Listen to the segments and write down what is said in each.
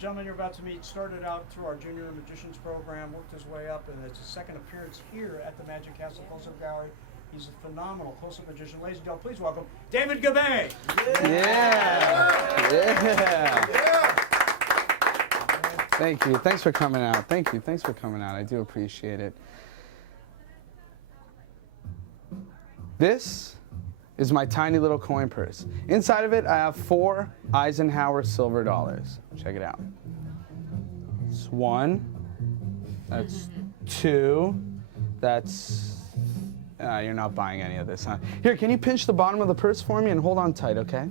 gentleman you're about to meet started out through our Junior Magicians program, worked his way up, and it's his second appearance here at the Magic Castle Close-Up Gallery. He's a phenomenal close-up magician. Ladies and gentlemen, please welcome David Gabbay. Yeah. Thank you. Thanks for coming out. Thank you. Thanks for coming out. I do appreciate it. This is my tiny little coin purse. Inside of it, I have 4 Eisenhower silver dollars. Check it out. That's 1. That's 2. That's... you're not buying any of this, huh? Here, can you pinch the bottom of the purse for me and hold on tight, okay?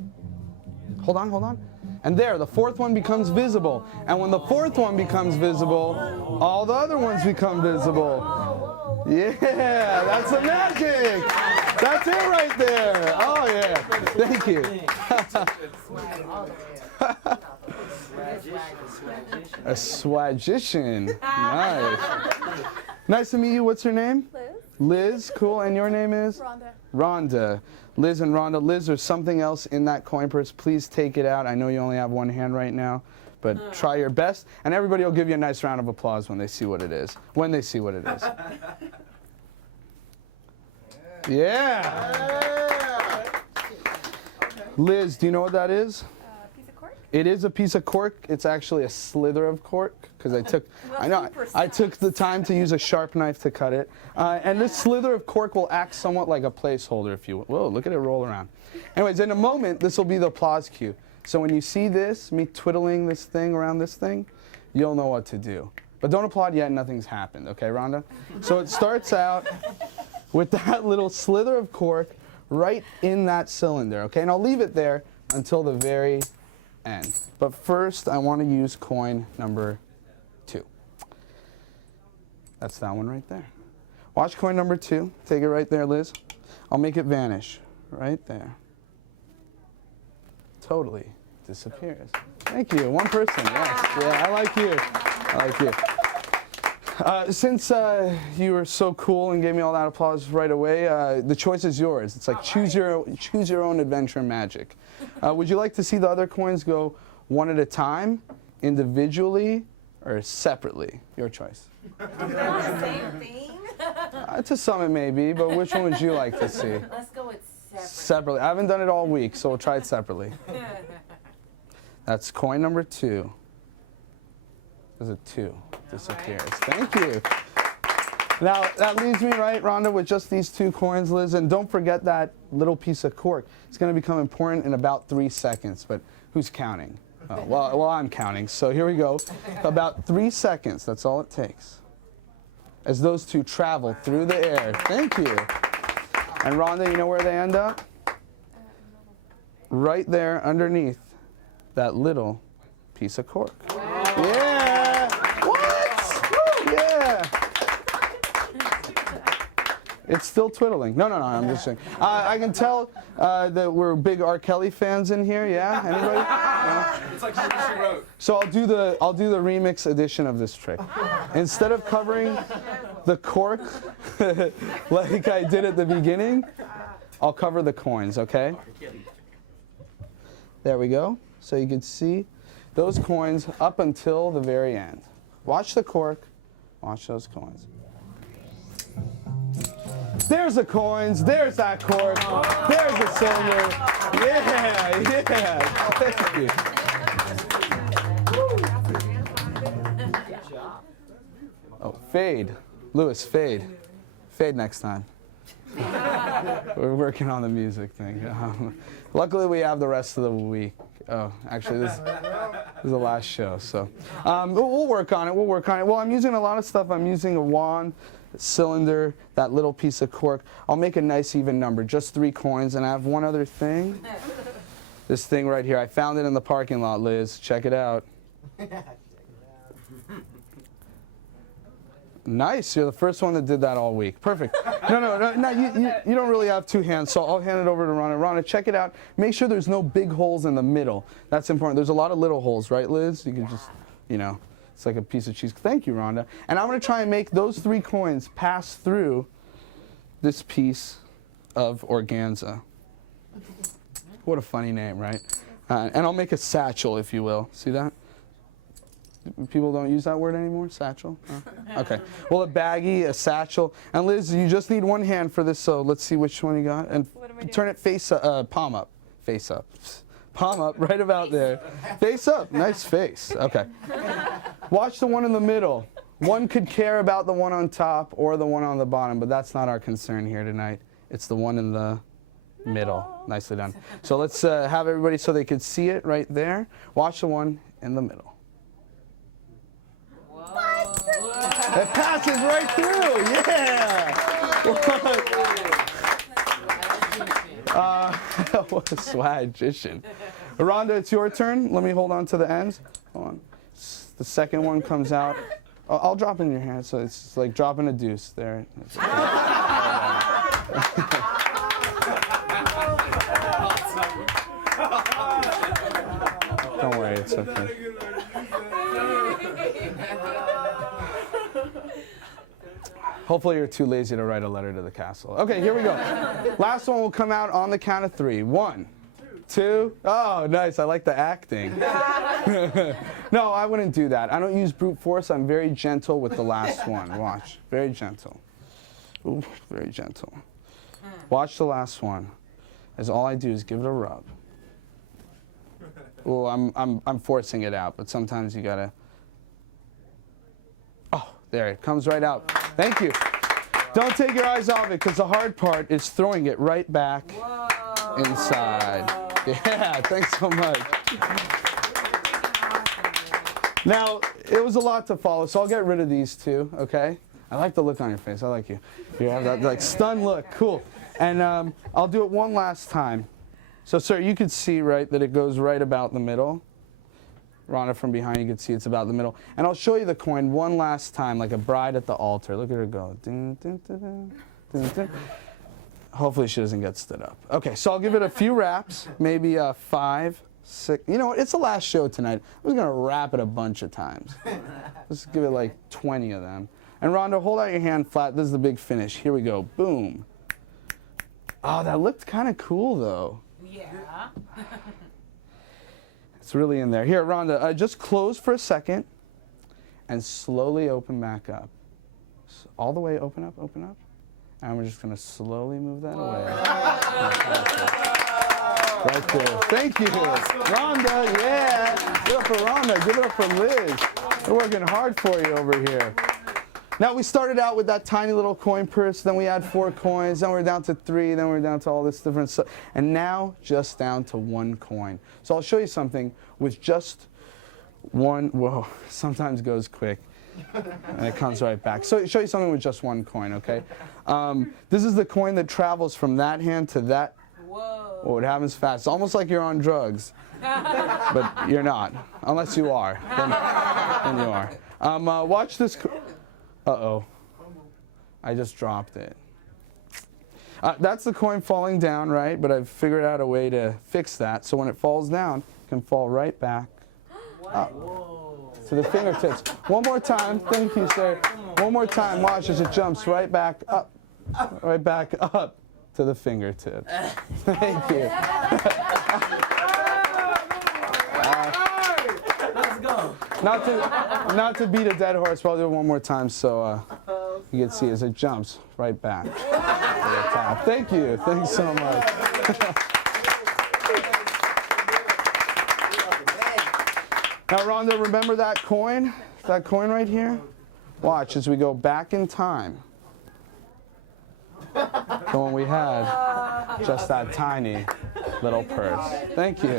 Hold on, hold on. And there, the 4th one becomes visible. And when the 4th one becomes visible, all the other ones become visible. Yeah, that's the magic. That's it right there. Oh, yeah. Thank you. A swagician. Nice. Nice to meet you. What's your name? Liz. Liz, cool. And your name is? Rhonda. Rhonda. Liz and Rhonda. Liz, there's something else in that coin purse. Please take it out. I know you only have one hand right now, but try your best. And everybody will give you a nice round of applause when they see what it is. When they see what it is. Yeah. Liz, do you know what that is? Piece of cork? It is a piece of cork. It's actually a slither of cork because I took the time to use a sharp knife to cut it. And this slither of cork will act somewhat like a placeholder, if you will. Whoa, look at it roll around. Anyways, in a moment, this will be the applause cue. So when you see this, me twiddling this thing around this thing, you'll know what to do. But don't applaud yet, nothing's happened, okay, Rhonda? So it starts out with that little slither of cork right in that cylinder, okay? And I'll leave it there until the very end. But first, I want to use coin number 2. That's that one right there. Watch coin number 2. Take it right there, Liz. I'll make it vanish right there. Totally disappears. Thank you. One person, yes. Yeah, I like you. I like you. Since you were so cool and gave me all that applause right away, the choice is yours. It's like choose your own adventure magic. Would you like to see the other coins go one at a time, individually, or separately? Your choice. The same thing? To some it may be, but which one would you like to see? Let's go with separate. Separately. I haven't done it all week, so we'll try it separately. That's coin number 2. There's a 2. Disappears. Thank you. Now, that leaves me, right, Rhonda, with just these 2 coins, Liz. And don't forget that little piece of cork. It's going to become important in about 3 seconds. But who's counting? Oh, well, I'm counting. So here we go. About 3 seconds. That's all it takes. As those 2 travel through the air. Thank you. And Rhonda, you know where they end up? Right there underneath that little piece of cork. Yeah. What? Woo, yeah. It's still twiddling. No, I'm just saying. I can tell that we're big R. Kelly fans in here. Yeah, anybody? Yeah? It's like something she wrote. So I'll do the remix edition of this trick. Instead of covering the cork like I did at the beginning, I'll cover the coins. Okay? There we go. So you can see those coins up until the very end. Watch the cork. Watch those coins. There's the coins. There's that cork. There's the cylinder. Yeah. Thank you. Oh, fade. Lewis, fade. Fade next time. We're working on the music thing. Luckily, we have the rest of the week. Oh, actually, this is the last show, so we'll work on it. We'll work on it. Well, I'm using a lot of stuff. I'm using a wand, a cylinder, that little piece of cork. I'll make a nice even number, just 3 coins, and I have one other thing. This thing right here. I found it in the parking lot, Liz. Check it out. Nice. You're the first one that did that all week. Perfect. No. You don't really have 2 hands, so I'll hand it over to Rhonda. Rhonda, check it out. Make sure there's no big holes in the middle. That's important. There's a lot of little holes, right, Liz? You can just, it's like a piece of cheese. Thank you, Rhonda. And I'm going to try and make those 3 coins pass through this piece of organza. What a funny name, right? And I'll make a satchel, if you will. See that? People don't use that word anymore? Satchel? No? Okay. Well, a baggie, a satchel. And Liz, you just need one hand for this, so let's see which one you got. And turn it face up, palm up. Face up. Palm up, right about there. Face up. Nice face. Okay. Watch the one in the middle. One could care about the one on top or the one on the bottom, but that's not our concern here tonight. It's the one in the middle. Nicely done. So let's have everybody so they could see it right there. Watch the one in the middle. It passes right through. Yeah. What a swagician. Rhonda, it's your turn. Let me hold on to the ends. Hold on. The second one comes out. I'll drop it in your hand, so it's like dropping a deuce there. Don't worry, it's okay. Hopefully you're too lazy to write a letter to the castle. Okay, here we go. Last one will come out on the count of 3. 1, 2. Oh, nice. I like the acting. No, I wouldn't do that. I don't use brute force. I'm very gentle with the last one. Watch. Very gentle. Ooh, very gentle. Watch the last one. As all I do is give it a rub. Ooh, I'm forcing it out, but sometimes you gotta. Oh, there it comes right out. Thank you. Don't take your eyes off it, because the hard part is throwing it right back inside. Yeah, thanks so much. Now, it was a lot to follow, so I'll get rid of these two, okay? I like the look on your face. I like you. You have that like stunned look. Cool. And I'll do it one last time. So, sir, you could see, right, that it goes right about the middle. Rhonda, from behind, you can see it's about the middle. And I'll show you the coin one last time, like a bride at the altar. Look at her go. Dun, dun, dun, dun, dun, dun. Hopefully she doesn't get stood up. Okay, so I'll give it a few wraps, maybe 5, 6. You know what? It's the last show tonight. I was going to wrap it a bunch of times. Let's give it like 20 of them. And Rhonda, hold out your hand flat. This is the big finish. Here we go. Boom. Oh, that looked kind of cool, though. Yeah. It's really in there. Here, Rhonda, just close for a second and slowly open back up. So all the way open up, open up. And we're just going to slowly move that away. Right there. Thank you. Rhonda, yeah. Give it up for Rhonda. Give it up for Liz. We're working hard for you over here. Now, we started out with that tiny little coin purse, then we had 4 coins, then we're down to 3, then we're down to all this different stuff, and now just down to 1 coin. So I'll show you something with just one. Whoa, sometimes goes quick, and it comes right back. So I'll show you something with just 1 coin, okay? This is the coin that travels from that hand to that. Whoa. Oh, it happens fast. It's almost like you're on drugs, but you're not, unless you are. Then you are. Watch this. Uh-oh. I just dropped it. That's the coin falling down, right? But I've figured out a way to fix that. So when it falls down, it can fall right back up to the fingertips. One more time. Thank you, sir. One more time. Watch as it jumps right back up. Right back up to the fingertips. Thank you. Not to beat a dead horse, but I'll do it one more time so you can see as it jumps right back to the top. Thank you. Thanks so much. Now, Rhonda, remember that coin? That coin right here? Watch as we go back in time. The one we had, just that tiny little purse. Thank you.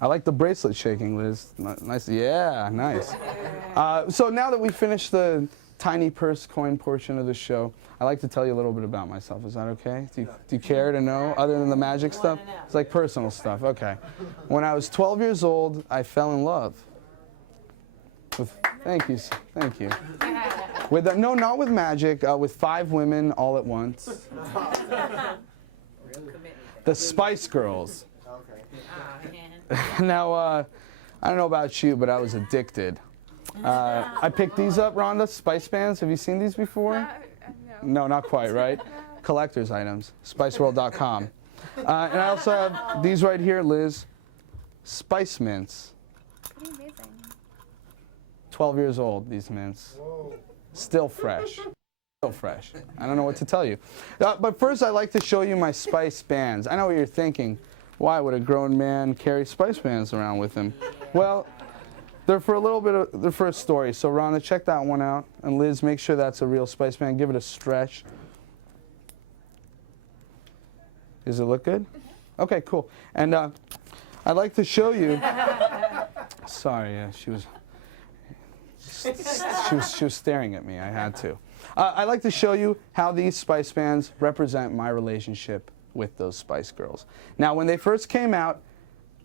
I like the bracelet shaking, Liz. Nice. Yeah, nice. So now that we finished the tiny purse coin portion of the show, I'd like to tell you a little bit about myself. Is that okay? Do you care to know, other than the magic stuff? It's like personal stuff. Okay. When I was 12 years old, I fell in love. Thank you. Thank you. No, not with magic. With 5 women all at once. The Spice Girls. Now, I don't know about you, but I was addicted. I picked these up, Rhonda, Spice Bands. Have you seen these before? No. No, not quite, right? Collector's items, spiceworld.com. And I also have these right here, Liz. Spice mints. Pretty amazing. 12 years old, these mints. Whoa. Still fresh. Still fresh. I don't know what to tell you. But first, I'd like to show you my spice bands. I know what you're thinking. Why would a grown man carry spice bands around with him? Well, they're for a little bit of, they're for a story. So Rhonda, check that one out. And Liz, make sure that's a real spice band. Give it a stretch. Does it look good? Okay, cool. And I'd like to show you. Sorry, she was staring at me. I had to. I'd like to show you how these spice bands represent my relationship with those Spice Girls. Now, when they first came out,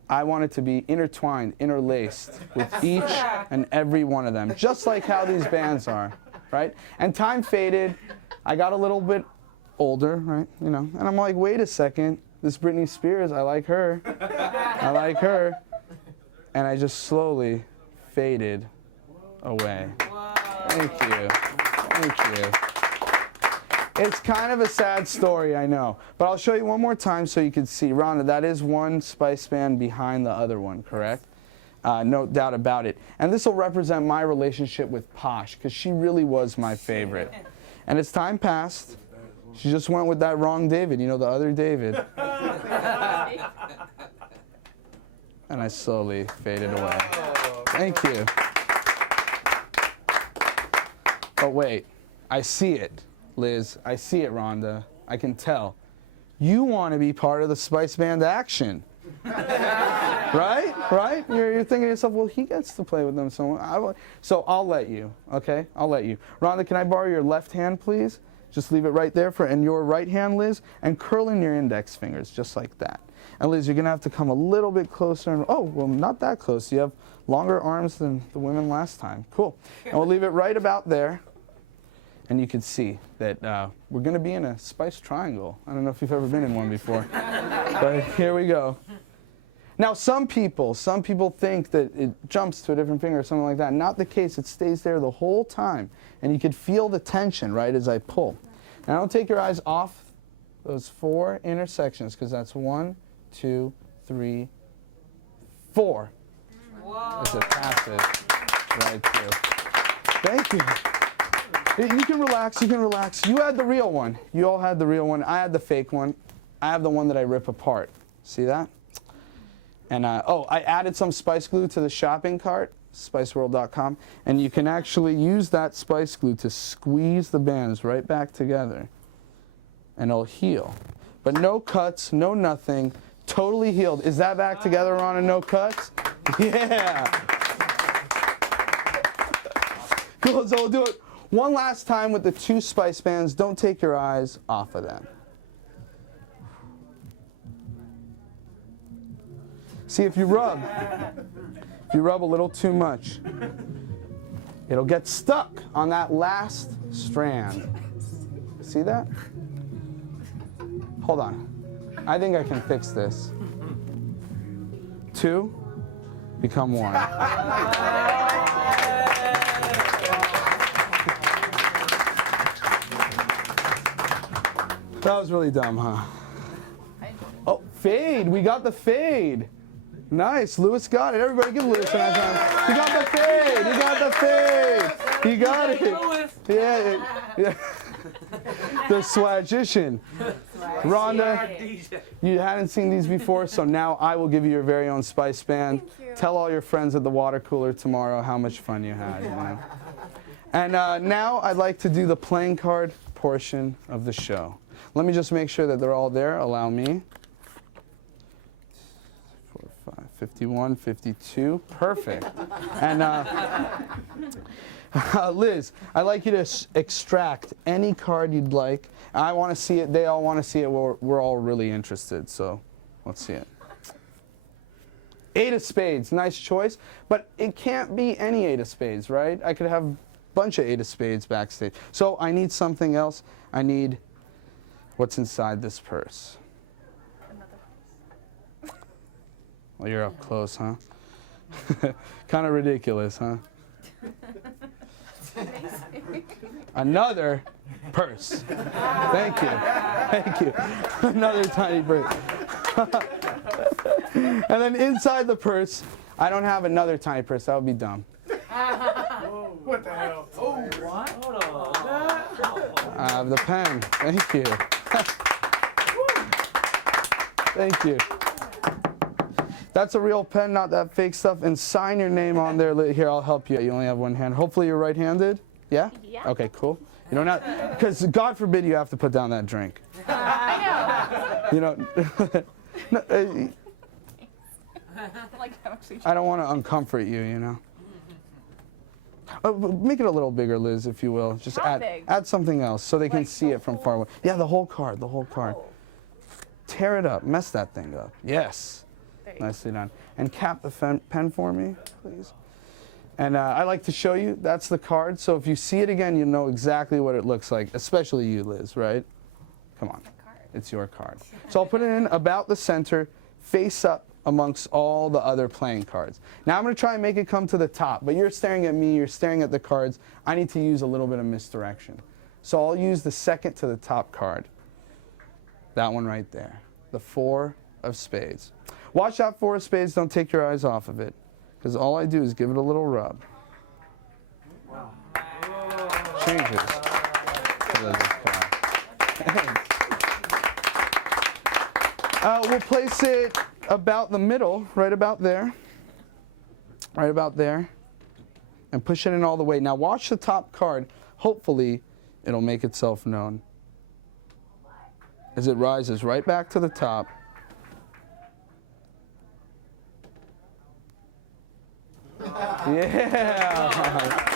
I wanted to be intertwined, interlaced with each and every one of them, just like how these bands are, right? And time faded. I got a little bit older, right? You know, and I'm like, wait a second, this Britney Spears, I like her. I like her. And I just slowly faded away. Thank you. Thank you. It's kind of a sad story, I know. But I'll show you one more time so you can see. Rhonda, that is one spice band behind the other one, correct? No doubt about it. And this will represent my relationship with Posh, because she really was my favorite. And as time passed, she just went with that wrong David, you know, the other David. And I slowly faded away. Thank you. But wait, I see it, Liz. I see it, Rhonda. I can tell. You want to be part of the Spice Band action. Right? Right? You're thinking to yourself, well, he gets to play with them. So I'll let you, okay? I'll let you. Rhonda, can I borrow your left hand, please? Just leave it right there and your right hand, Liz, and curl in your index fingers, just like that. And Liz, you're going to have to come a little bit closer. And, oh, well, not that close. You have longer arms than the women last time. Cool. And we'll leave it right about there. And you can see that we're going to be in a spice triangle. I don't know if you've ever been in one before. But here we go. Now, some people think that it jumps to a different finger or something like that. Not the case. It stays there the whole time. And you could feel the tension, right, as I pull. Now, don't take your eyes off those 4 intersections, because that's 1, 2, 3, 4. Whoa. It's a passage right through. Thank you. You can relax, you can relax. You had the real one. You all had the real one. I had the fake one. I have the one that I rip apart. See that? And oh, I added some spice glue to the shopping cart, spiceworld.com, and you can actually use that spice glue to squeeze the bands right back together, and it'll heal. But no cuts, no nothing, totally healed. Is that back together, Ron, and no cuts? Yeah. Cool, so we'll do it one last time with the 2 spice bands. Don't take your eyes off of them. See, if you rub a little too much, it'll get stuck on that last strand. See that? Hold on. I think I can fix this. 2 become 1. That was really dumb, huh? Oh, fade. We got the fade. Nice. Lewis got it. Everybody give Lewis a nice round. He got the fade. He got the fade. He got it. Yeah. Yeah. The swagician. Rhonda, you hadn't seen these before, so now I will give you your very own spice band. Thank you. Tell all your friends at the water cooler tomorrow how much fun you had. You know? And now I'd like to do the playing card portion of the show. Let me just make sure that they're all there. Allow me. 4, 5, 51, 52. Perfect. And Liz, I'd like you to extract any card you'd like. I want to see it. They all want to see it. We're all really interested. So let's see it. 8 of spades. Nice choice. But it can't be any 8 of spades, right? I could have a bunch of 8 of spades backstage. So I need something else. I need what's inside this purse. Well, you're up close, huh? Kind of ridiculous, huh? Another purse. Thank you. Thank you. Another tiny purse. And then inside the purse, I don't have another tiny purse. That would be dumb. What the hell? Oh, what? Hold on. I have the pen. Thank you. Thank you. That's a real pen, not that fake stuff. And sign your name on there. Here, I'll help you. You only have one hand. Hopefully you're right-handed. Yeah? Yeah. Okay, cool. You don't have, because God forbid you have to put down that drink. I You know, no, know. Like, actually, I don't want to uncomfort you, you know. Make it a little bigger, Liz, if you will. Just How big? add something else so they can Like see the it from far away. Yeah, the whole card, the whole card. Oh. Tear it up, mess that thing up. Yes. There you go. Nicely done. And cap the pen for me, please. And I like to show you, that's the card. So if you see it again, you know exactly what it looks like, especially you, Liz, right? Come on. It's your card. So I'll put it in about the center, face up amongst all the other playing cards. Now I'm going to try and make it come to the top, but you're staring at me, you're staring at the cards. I need to use a little bit of misdirection. So I'll use the second to the top card. That one right there. The 4 of spades. Watch that 4 of spades, don't take your eyes off of it, because all I do is give it a little rub. Wow. Changes. to Liz's card. We'll place it about the middle, right about there. Right about there. And push it in all the way. Now watch the top card. Hopefully, it'll make itself known. As it rises right back to the top. Yeah.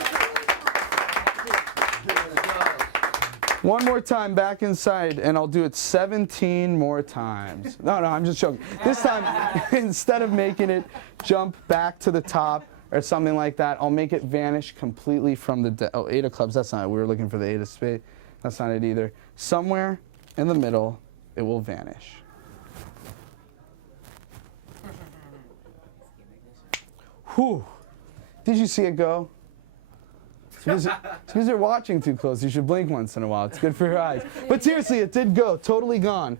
One more time back inside, and I'll do it 17 more times. No, I'm just joking. This time, instead of making it jump back to the top or something like that, I'll make it vanish completely from the oh, 8 of clubs. That's not it. We were looking for the 8 of spades. That's not it either. Somewhere in the middle, it will vanish. Whew. Did you see it go? It's because you're watching too close. You should blink once in a while. It's good for your eyes. But seriously, it did go. Totally gone.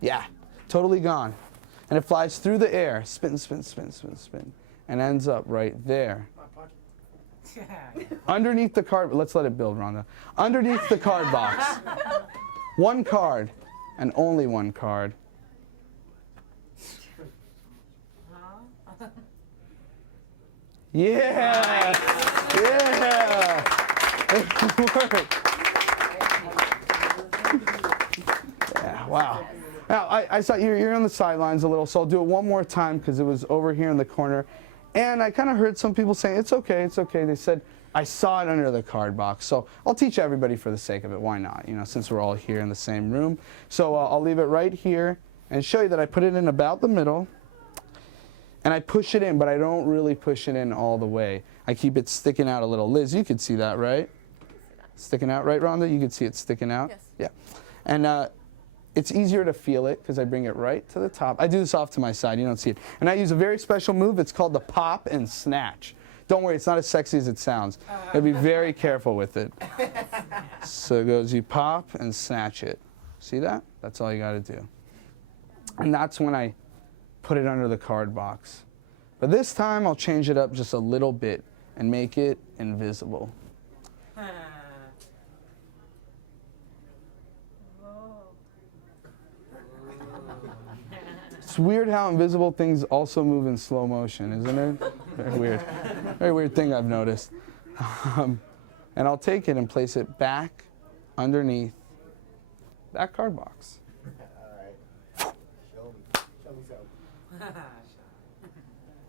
Yeah, totally gone. And it flies through the air. Spin, spin, spin, spin, spin. And ends up right there. Underneath the card, let's let it build, Rhonda. Underneath the card box. One card, and only one card. Yeah! Yeah! It worked. Yeah, wow. Now, I saw you're on the sidelines a little, so I'll do it one more time because it was over here in the corner. And I kind of heard some people saying, it's okay, it's okay. They said, I saw it under the card box. So I'll teach everybody for the sake of it. Why not? You know, since we're all here in the same room. So I'll leave it right here and show you that I put it in about the middle. And I push it in, but I don't really push it in all the way. I keep it sticking out a little. Liz, you could see that, right? Sticking out, right, Rhonda? You could see it sticking out? Yes. Yeah. And it's easier to feel it because I bring it right to the top. I do this off to my side. You don't see it. And I use a very special move. It's called the pop and snatch. Don't worry, it's not as sexy as it sounds. You'll be very careful with it. So it goes, you pop and snatch it. See that? That's all you got to do. And that's when I put it under the card box. But this time I'll change it up just a little bit and make it invisible. It's weird how invisible things also move in slow motion, isn't it? Very weird. Very weird thing I've noticed. And I'll take it and place it back underneath that card box.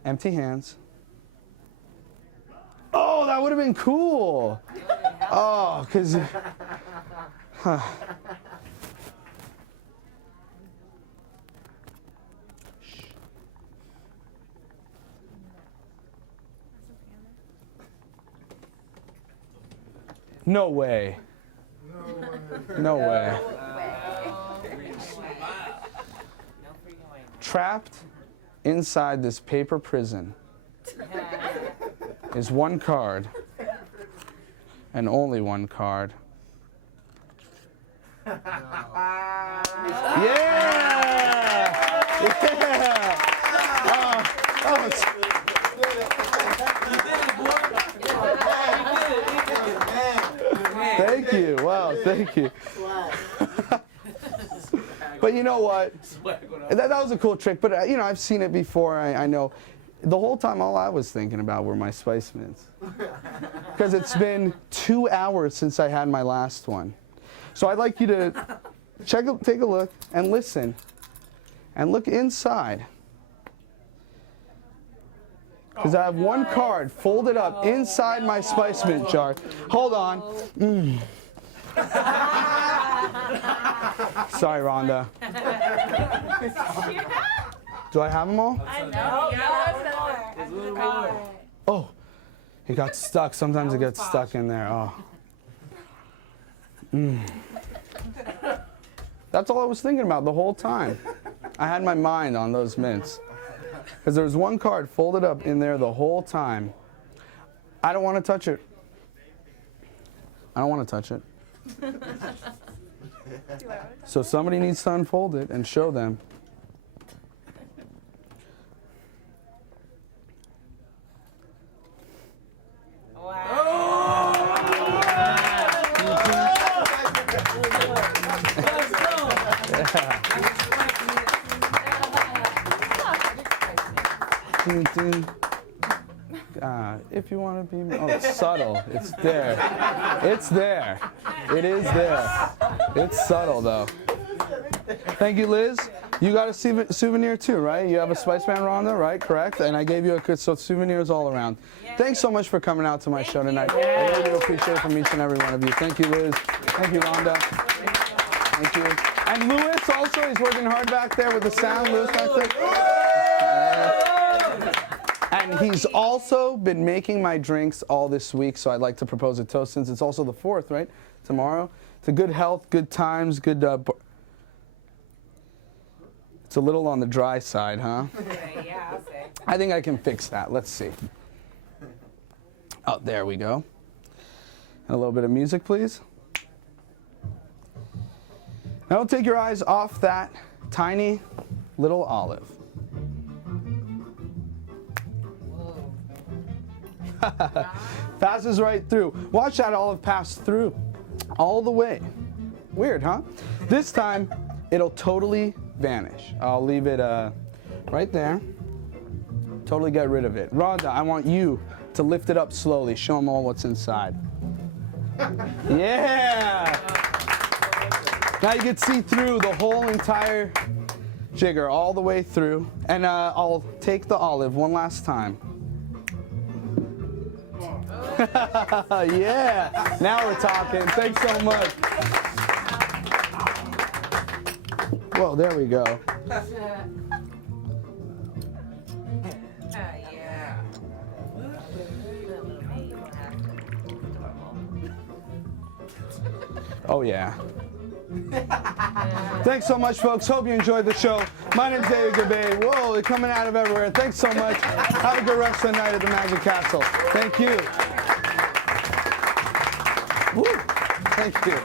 Empty hands. Oh, that would have been cool. Oh, because... No way. No way. Trapped inside this paper prison is one card, and only one card. Yeah! Yeah! Oh, it's- Thank you. Wow, thank you. But you know what? That was a cool trick. But you know, I've seen it before. I know. The whole time, all I was thinking about were my Spice Mints. Because it's been 2 hours since I had my last one. So I'd like you to take a look and listen, and look inside. Because I have one card folded up inside my Spice Mint jar. Hold on. Sorry, Rhonda. Do I have them all? I know. Oh, it got stuck. Sometimes it gets stuck in there. Oh. That's all I was thinking about the whole time. I had my mind on those mints. Because there was one card folded up in there the whole time. I don't want to touch it. I don't want to touch it. So somebody needs to unfold it and show them. If you want to be, oh, it's subtle. It's there. It's there. It is there. It's subtle though. Thank you, Liz. You got a souvenir too, right? You have a Spice Band, Rhonda, right? Correct. And I gave you a good, so souvenirs all around. Thanks so much for coming out to my show tonight. I really do appreciate it from each and every one of you. Thank you, Liz. Thank you, Rhonda. Thank you. And Louis also, he's working hard back there with the sound. Louis back there. And he's also been making my drinks all this week, so I'd like to propose a toast since it's also the 4th, right? Tomorrow. To good health, good times, good... It's a little on the dry side, huh? Yeah, I'll say. I think I can fix that. Let's see. Oh, there we go. And a little bit of music, please. Now don't take your eyes off that tiny little olive. Passes right through. Watch that olive pass through all the way. Weird, huh? This time, it'll totally vanish. I'll leave it right there. Totally get rid of it. Rhonda, I want you to lift it up slowly. Show them all what's inside. Yeah! Now you can see through the whole entire jigger, all the way through. And I'll take the olive one last time. Yeah, now we're talking. Thanks so much. Well, there we go. Oh, yeah. Thanks so much, folks. Hope you enjoyed the show. My name's David Gabbay. Whoa, they're coming out of everywhere. Thanks so much. Have a good rest of the night at the Magic Castle. Thank you. Woo. Thank you.